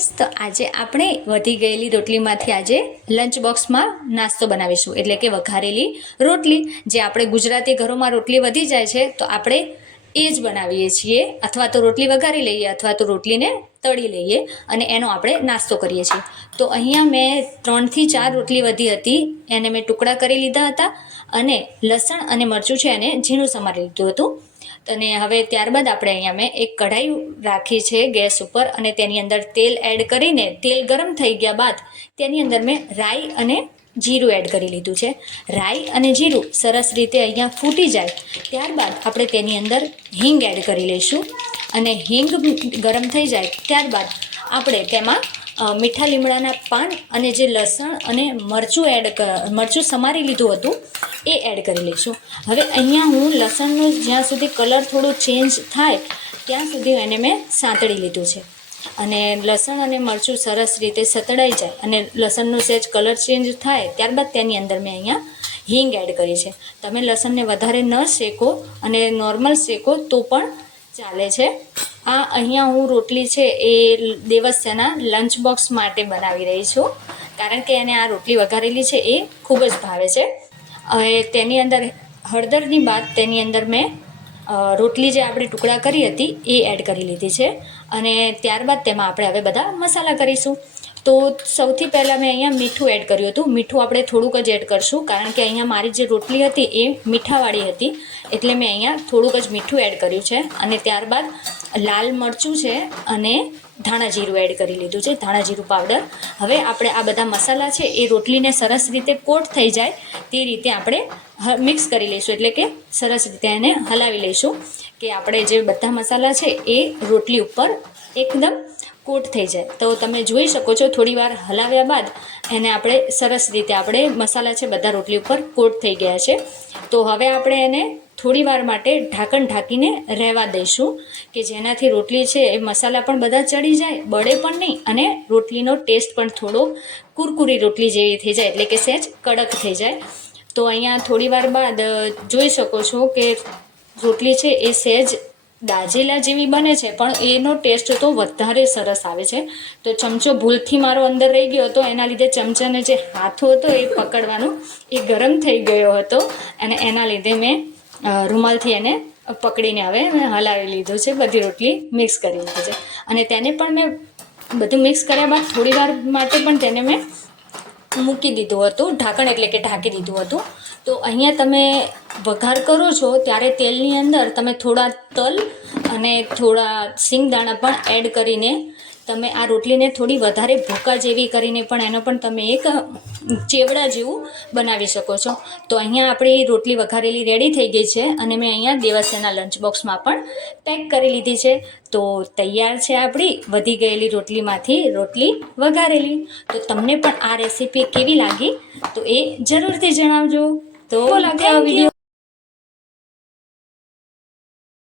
Friends તો આજે આપણે વધી ગયેલી રોટલીમાંથી આજે લંચ બોક્સમાં નાસ્તો બનાવીશું. એટલે કે વઘારેલી રોટલી. જે આપણે ગુજરાતી ઘરોમાં રોટલી વધી જાય છે, તો આપણે એ જ બનાવીએ છીએ. અથવા તો રોટલી વઘારી લઈએ, અથવા તો રોટલીને તળી લઈએ અને એનો આપણે નાસ્તો કરીએ છીએ. તો અહીંયા મેં ત્રણથી ચાર રોટલી વધી હતી. એને મેં ટુકડા કરી લીધા હતા અને લસણ અને મરચું છે એને ઝીણું સમારી લીધું હતું. અને હવે ત્યારબાદ આપણે અહીંયા મેં એક કઢાઈ રાખી છે ગેસ ઉપર અને તેની અંદર તેલ એડ કરીને, તેલ ગરમ થઈ ગયા બાદ તેની અંદર મેં રાઈ અને જીરું એડ કરી લીધું છે. રાઈ અને જીરું સરસ રીતે અહીંયા ફૂટી જાય, ત્યારબાદ આપણે તેની અંદર હિંગ એડ કરી લઈશું. અને હિંગ ગરમ થઈ જાય, ત્યારબાદ આપણે તેમાં મીઠા લીમડાના પાન અને જે લસણ અને મરચું એડ મરચું સમારી લીધું હતું, એ એડ કરી લઈશું. હવે અહીંયા હું લસણનો જ્યાં સુધી કલર થોડો ચેન્જ થાય, ત્યાં સુધી એને મેં સાંતળી લીધું છે. અને લસણ અને મરચું સરસ રીતે સતળાઈ જાય અને લસણનો સહેજ કલર ચેન્જ થાય ત્યારબાદ તેની અંદર મેં અહીંયા હિંગ એડ કરી છે. તમે લસણને વધારે ન શેકો અને નોર્મલ શેકો તો પણ ચાલે છે. આ અહીંયા હું રોટલી છે એ દેવસ્યના લંચ બોક્સ માટે બનાવી રહી છું. કારણ કે એને આ રોટલી વઘારેલી છે એ ખૂબ જ ભાવે છે. તેની અંદર હળદરની બાદ તેની અંદર મેં રોટલી જે આપણે ટુકડા કરી હતી એ એડ કરી લીધી છે. અને ત્યારબાદ તેમાં આપણે હવે બધા મસાલા કરીશું. તો સૌથી પહેલાં મેં અહીંયા મીઠું એડ કર્યું હતું. મીઠું આપણે થોડુંક જ એડ કરશું, કારણ કે અહીંયા મારી જે રોટલી હતી એ મીઠાવાળી હતી. એટલે મેં અહીંયા થોડુંક જ મીઠું એડ કર્યું છે. અને ત્યારબાદ લાલ મરચું છે અને ધાણા જીરું એડ કરી લીધું છે, ધાણા જીરું પાવડર હવે આપણે આ બધા મસાલા છે એ રોટલીને સરસ રીતે કોટ થઈ જાય તે રીતે આપણે મિક્સ કરી લઈશું. એટલે કે સરસ રીતે એને હલાવી લઈશું કે આપણે જે બધા મસાલા છે એ રોટલી ઉપર એકદમ કોટ થઈ જાય. તો તમે જોઈ શકો છો થોડીવાર હલાવ્યા બાદ એને આપણે સરસ રીતે આપણે મસાલા છે, બધા રોટલી ઉપર કોટ થઈ ગયા છે. તો હવે આપણે એને થોડી વાર માટે ઢાંકણ ઢાંકીને રહેવા દઈશું કે જેનાથી રોટલી છે એ મસાલા પણ બધા ચડી જાય, બળે પણ નહીં અને રોટલીનો ટેસ્ટ પણ થોડો કુરકુરી રોટલી જેવી થઈ જાય, એટલે કે સહેજ કડક થઈ જાય. તો અહીંયા થોડી વાર બાદ જોઈ શકો છો કે રોટલી છે એ સહેજ દાજેલા જેવી બને છે, પણ એનો ટેસ્ટ તો વધારે સરસ આવે છે. તો ચમચો ભૂલથી મારો અંદર રહી ગયો હતો, એના લીધે ચમચાને જે હાથો હતો એ પકડવાનો, એ ગરમ થઈ ગયો હતો. અને એના લીધે મેં રૂમાલથી એને પકડીને હવે મેં હલાવી લીધું છે, બધી રોટલી મિક્સ કરી લીધી છે. અને તેને પણ મેં બધું મિક્સ કર્યા બાદ થોડી વાર માટે પણ તેને મેં મૂકી દીધું હતું, ઢાંકણ એટલે કે ઢાંકી દીધું હતું. તો અહીંયા તમે વઘાર કરો છો ત્યારે તેલની અંદર તમે થોડા તલ અને થોડા સિંગદાણા પણ એડ કરીને તમે આ રોટલીને થોડી વધારે ભૂકા જેવી કરીને પણ એનો પણ તમે એક ચેવડા જેવું બનાવી શકો છો. તો અહીંયા આપણી રોટલી વઘારેલી રેડી થઈ ગઈ છે અને મેં અહીંયા દેવાસેના લંચ બોક્સમાં પણ પેક કરી લીધી છે. તો તૈયાર છે આપણી વધી ગયેલી રોટલીમાંથી રોટલી વઘારેલી. તો તમને પણ આ રેસીપી કેવી લાગી તો એ જરૂરથી જણાવજો. તો લાગ્યો આ વીડિયો